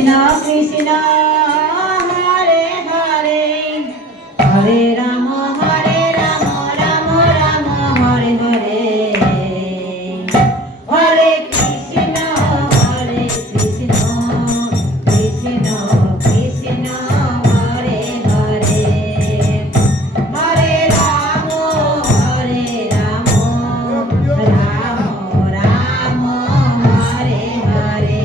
Krishna Krishna Hare Hare Hare Rama Rama Rama Hare Hare Hare Krishna Krishna Krishna Hare Hare Hare Rama Rama Rama Hare Hare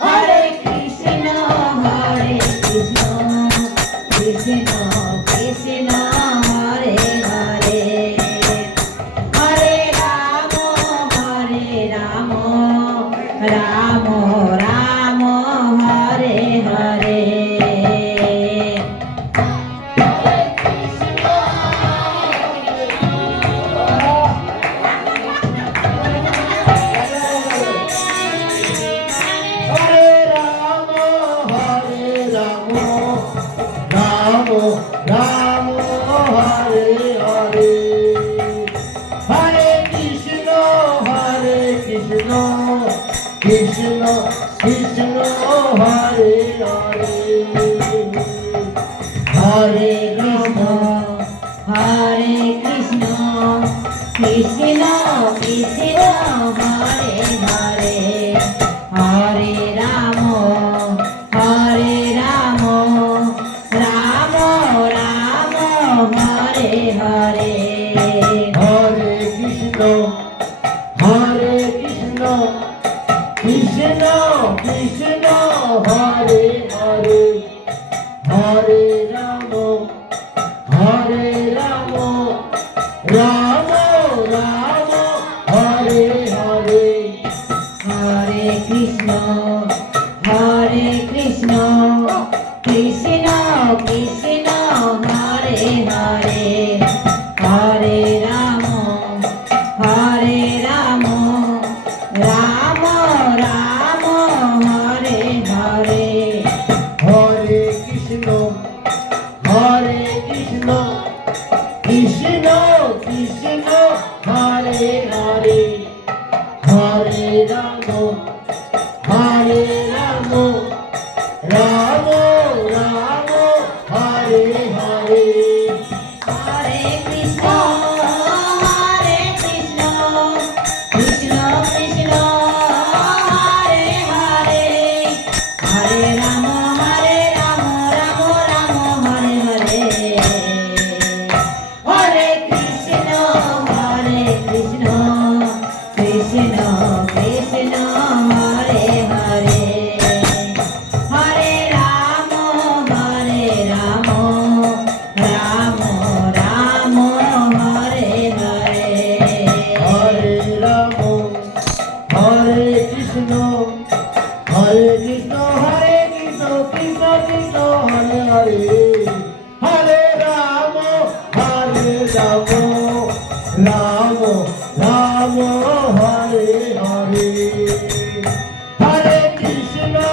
Hare Krishna Krishna Krishna Hare Hare Hare Rama Rama Rama Hare Hare Hare Krishna Krishna Krishna Hare Hare Hare Rama Rama Rama Hare Hare Krishna Krishna Hare Hare Hare Krishna Krishna Krishna Hare Hare Hare Rama Rama Rama Hare Hare Hare Krishna Krishna Krishna Hare Hare Hare Rama Rama Rama Hare Hare Hare Krishna Krishna Krishna Hare Hare Hare Rama Rama Rama Hare Hare Hare Krishna Krishna Krishna Hare Hare Hare Rama Rama Rama Hare Hare Hare Krishna Krishna Krishna Hare Hare Hare Rama Rama Hare Hare Hare Krishna Krishna Krishna Hare Hare Hare Rama Rama Rama Hare Hare Hare Rama Hare Krishna Hare Krishna Krishna Krishna Hare Hare Hare Rama Rama Rama Hare Hare Hare Krishna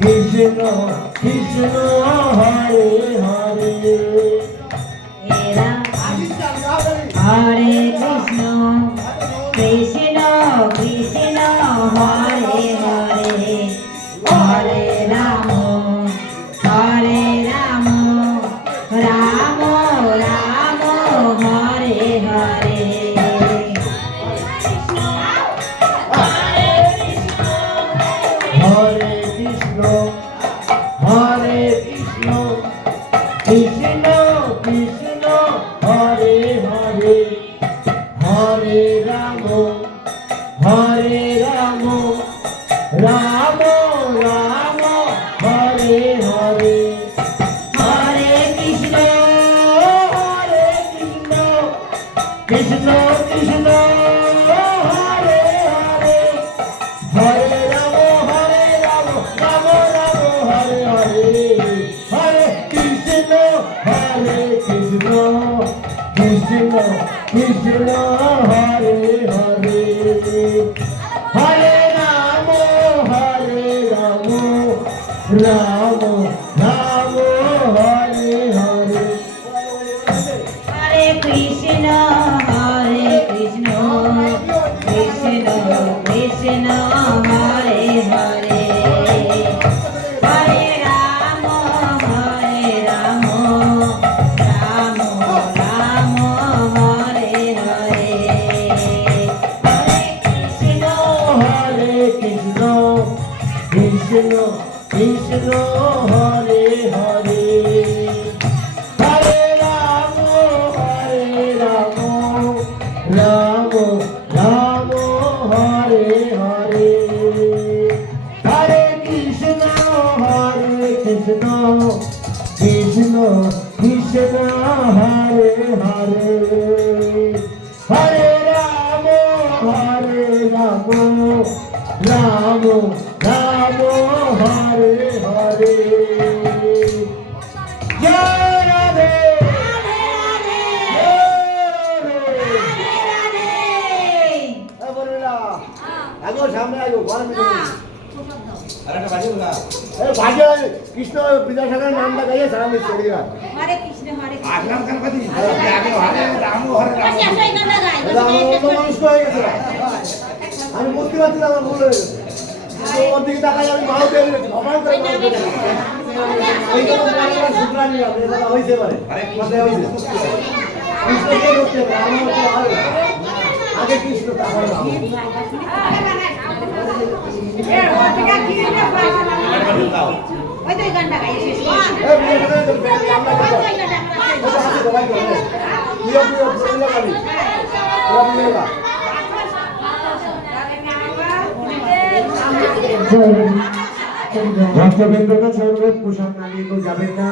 Krishna Krishna Hare Hare Hare Krishna Krishna Krishna Hare Hare Hare Rama Rama Rama Hare Hare Hare Krishna Krishna Krishna Hare Hare Hare Rama Rama Rama Hare Hare Krishna Krishna Hare Hare Hare Ram Ram Ram Hare Hare Hare Krishna Krishna Krishna Krishna Hare Hare Hare Ram Ram Ram Hare Hare Hare Krishna Krishna Krishna Hare Hare Hare Ram Ram Ram Hare Hare Hare Krishna হরে কৃষ্ণ কৃষ্ণ কৃষ্ণ হরে হরে হরে রাম রাম রাম হরে হরে হরে কৃষ্ণ কৃষ্ণ কৃষ্ণ কৃষ্ণ হরে হরে হরে রাম রাম রাম হরে হরে জয় রাধে সামনে আগে কৃষ্ণ বিদ্যাসাগরের নামটা গাইয়ে সামনে চলে গেল হরে কৃষ্ণ হরে আসলাম কেন কদি আগে হরে রাম হরে রাম মানুষ হয়ে গেছে আমি বুঝতে পারছি না আমার ভুল হয়ে গেছে ওর দিকে তাকাই আমি ভালো পেয়ে গেছি ভগবান করে ওই তো শুক্রা নিলাম এটা হয়েছে পারে কৃষ্ণকে করতে হবে আমার তো আগে কৃষ্ণ তারপরে রাম ওই তো গানটা গাই শেষ ভক্তবৃন্দকে অনুরোধ পোশাক না নিয়ে কেউ যাবেন না।